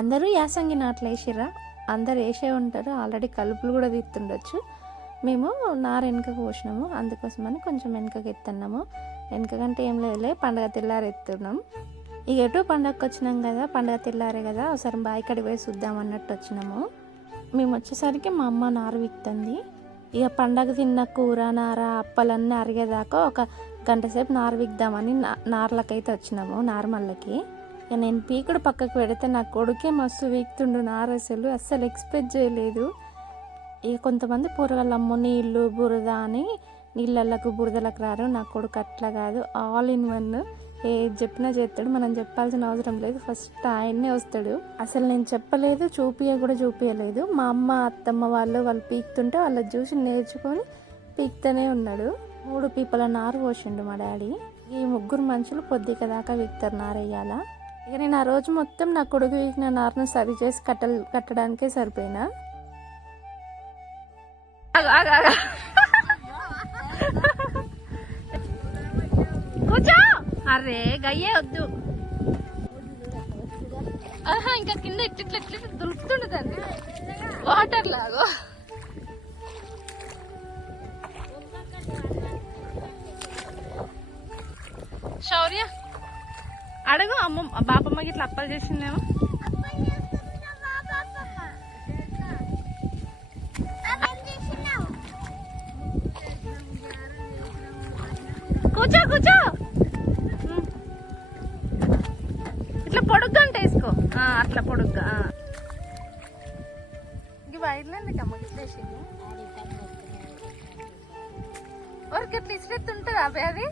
అందరూ యాసంగి నాట్లు వేసిర్రా? అందరు వేసే ఉంటారు, ఆల్రెడీ కలుపులు కూడా తీస్తుండొచ్చు. మేము నార వెనుకకు పోసినాము, అందుకోసమని కొంచెం వెనుకకి ఎత్తున్నాము. వెనుకకంటే ఏం లేదులే, పండగ తెల్లారి ఎత్తున్నాం. ఇక ఎటు పండగకి వచ్చినాం కదా, పండగ తెల్లారే కదా, ఒకసారి బావి కడిగి పోయి చూద్దాం అన్నట్టు వచ్చినాము. మేము వచ్చేసరికి మా అమ్మ నారు విక్తుంది. ఇక పండగ తిన్న కూర నార అప్పలన్నీ అరిగేదాకా ఒక గంట సేపు నారు విక్దామని నార్లకైతే వచ్చినాము, నార్మల్లకి. ఇక నేను పీకుడు పక్కకు పెడితే నా కొడుకే మస్తు వీక్తుండు నారు, అస్సలు ఎక్స్పెక్ట్ చేయలేదు. ఇక కొంతమంది పూరగాళ్ళు అమ్మో నీళ్ళు బురద అని నీళ్ళకు బురదలకు రారు, నా కొడుకు అట్లా కాదు, ఆల్ ఇన్ వన్. ఏది చెప్పినా చేస్తాడు, మనం చెప్పాల్సిన అవసరం లేదు, ఫస్ట్ ఆయన్నే వస్తాడు. అసలు నేను చెప్పలేదు, చూపించలేదు. మా అమ్మ అత్తమ్మ వాళ్ళు పీకుతుంటే వాళ్ళని చూసి నేర్చుకొని పీకుతూనే ఉన్నాడు. 3 పీపల నారు పోసిండు మా డాడీ. ఈ 3 మనుషులు పొద్దుక దాకా వీక్తారు నారయ్యాల. ఇక నేను ఆ రోజు మొత్తం నా కొడుకు వీకిన నారును సరి చేసి కట్టడానికే సరిపోయినా. కూర్చో, అరే గయ్యే వద్దు. ఇంకా కింద ఇట్లా దులుపుతుండే దాన్ని వాటర్ లాగో. శౌర్య అడుగు, బాపమ్మకి ఇట్లా అప్పలు చేసిందేమో. కూర్చో ఇట్లా పొడుగ్గా అంటే వేసుకో, అట్లా పొడుగ్గా. ఇది వైర్లేందుకు అమ్మకి ఇట్లా వేసింది, వరకు ఎట్లా ఇచ్చినట్టుంటుంది అవి. అది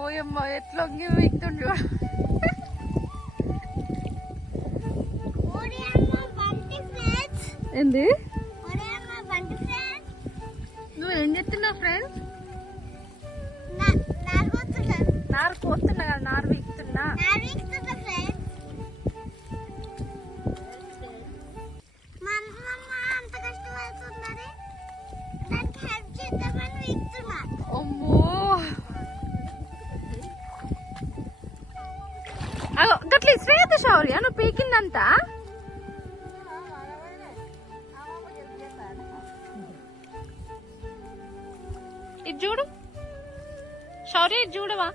ఓయమ్మ ఎట్లా వీక్తుండు. ఏంది నువ్వేం చెప్తున్నావు ఫ్రెండ్స్? నారు కోస్తున్నా కదా, నారు వీక్తున్నా. అమ్మో గట్ల ఇస్రేయద్దు శౌర్య, నువ్వు పీకిందంతా. ఇది చూడు శౌర్య, ఇది చూడవా?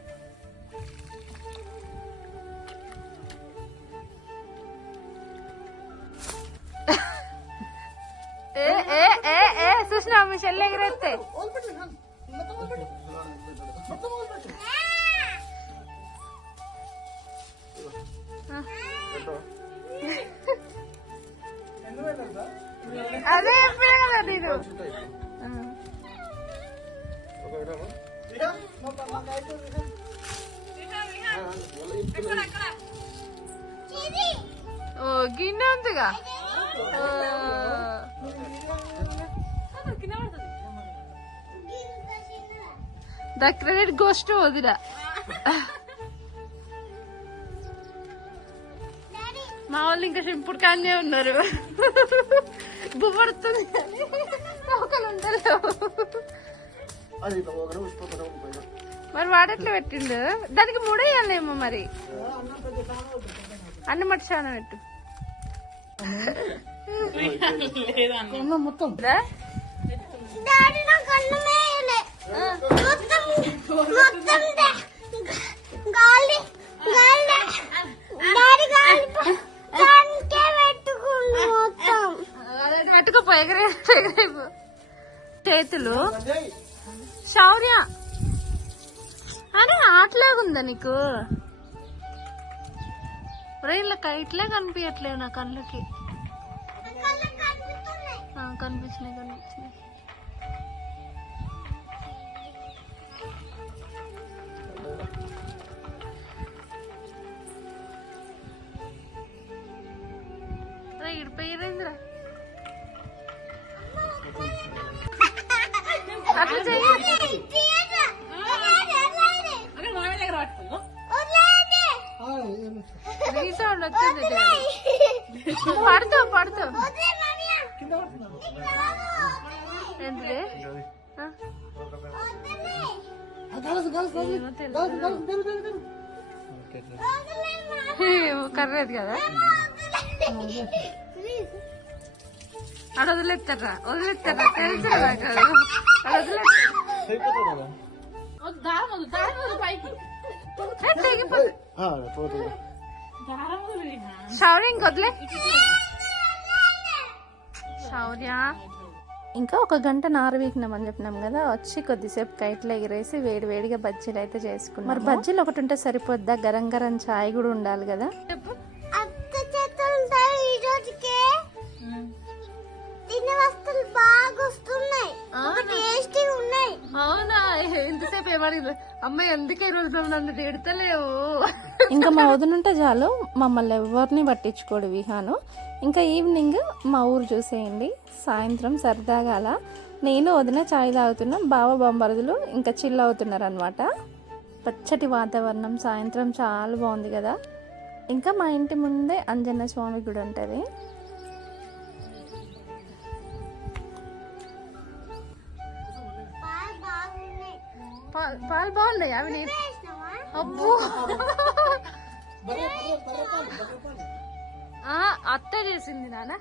చూసినా మీ చెల్లి ఎగిరేస్తే అదే చెప్పినా కదా నేను. ఓ గిన్నె ఉందిగా, ద క్రెడిట్ గోస్ టు వదిరా. మా వాళ్ళు ఇంకా సింపుల్ కానే ఉన్నారు, బువ్వడుతుంది ఒకరు ఉండలేవు. మరి వాడెట్లా పెట్టిండు? దానికి ముడేయాలేమో మరి, అన్న మట్టి చాలా పెట్టు. మొత్తం అటుకపో ఎగరేపు చేతులు. శౌర్య అరే ఆటలేగుందా నీకు? రైళ్ళ కైట్లే కనిపించట్లేవు నా కళ్ళకి. కనిపించినాయి. ఇడిపోయిరేంద్రా అట్లా చెయ్యి. రీసౌండ్ వచ్చింది, పడుతావు ఏంటి కర్రేది కదా అడ వదిలేస్తారా తెలుసు శౌర్య ఇంకొద్దులే శౌర్య ఇంకా ఒక గంట నార వీకినామని చెప్పినాం కదా, వచ్చి కొద్దిసేపు కైట్లో ఎగిరేసి వేడి వేడిగా బజ్జీలు అయితే చేసుకున్నాం. మరి బజ్జీలు ఒకటి ఉంటే సరిపోద్దా, గరం గరం చాయ్ కూడా ఉండాలి కదా. అవునా, ఎంతసేపు ఏమడిగింది అమ్మాయి, ఎందుకే రోజు నన్ను తిడతలేవు. ఇంకా మా వదినుంటే చాలు, మమ్మల్ని ఎవరిని పట్టించుకోడు విహాను. ఇంకా ఈవినింగ్ మా ఊరు చూసేయండి. సాయంత్రం సరదాగా అలా నేను వదిన చాయ్ తాగుతున్నాం, బావ బాంబరదులు ఇంకా చిల్ అవుతున్నారు అనమాట. పచ్చటి వాతావరణం, సాయంత్రం చాలా బాగుంది కదా. ఇంకా మా ఇంటి ముందే అంజన్న స్వామి గుడి ఉంటుంది. పాలు బాగున్నాయి అవి. అబ్బో అత్త చేసింది నాన్న.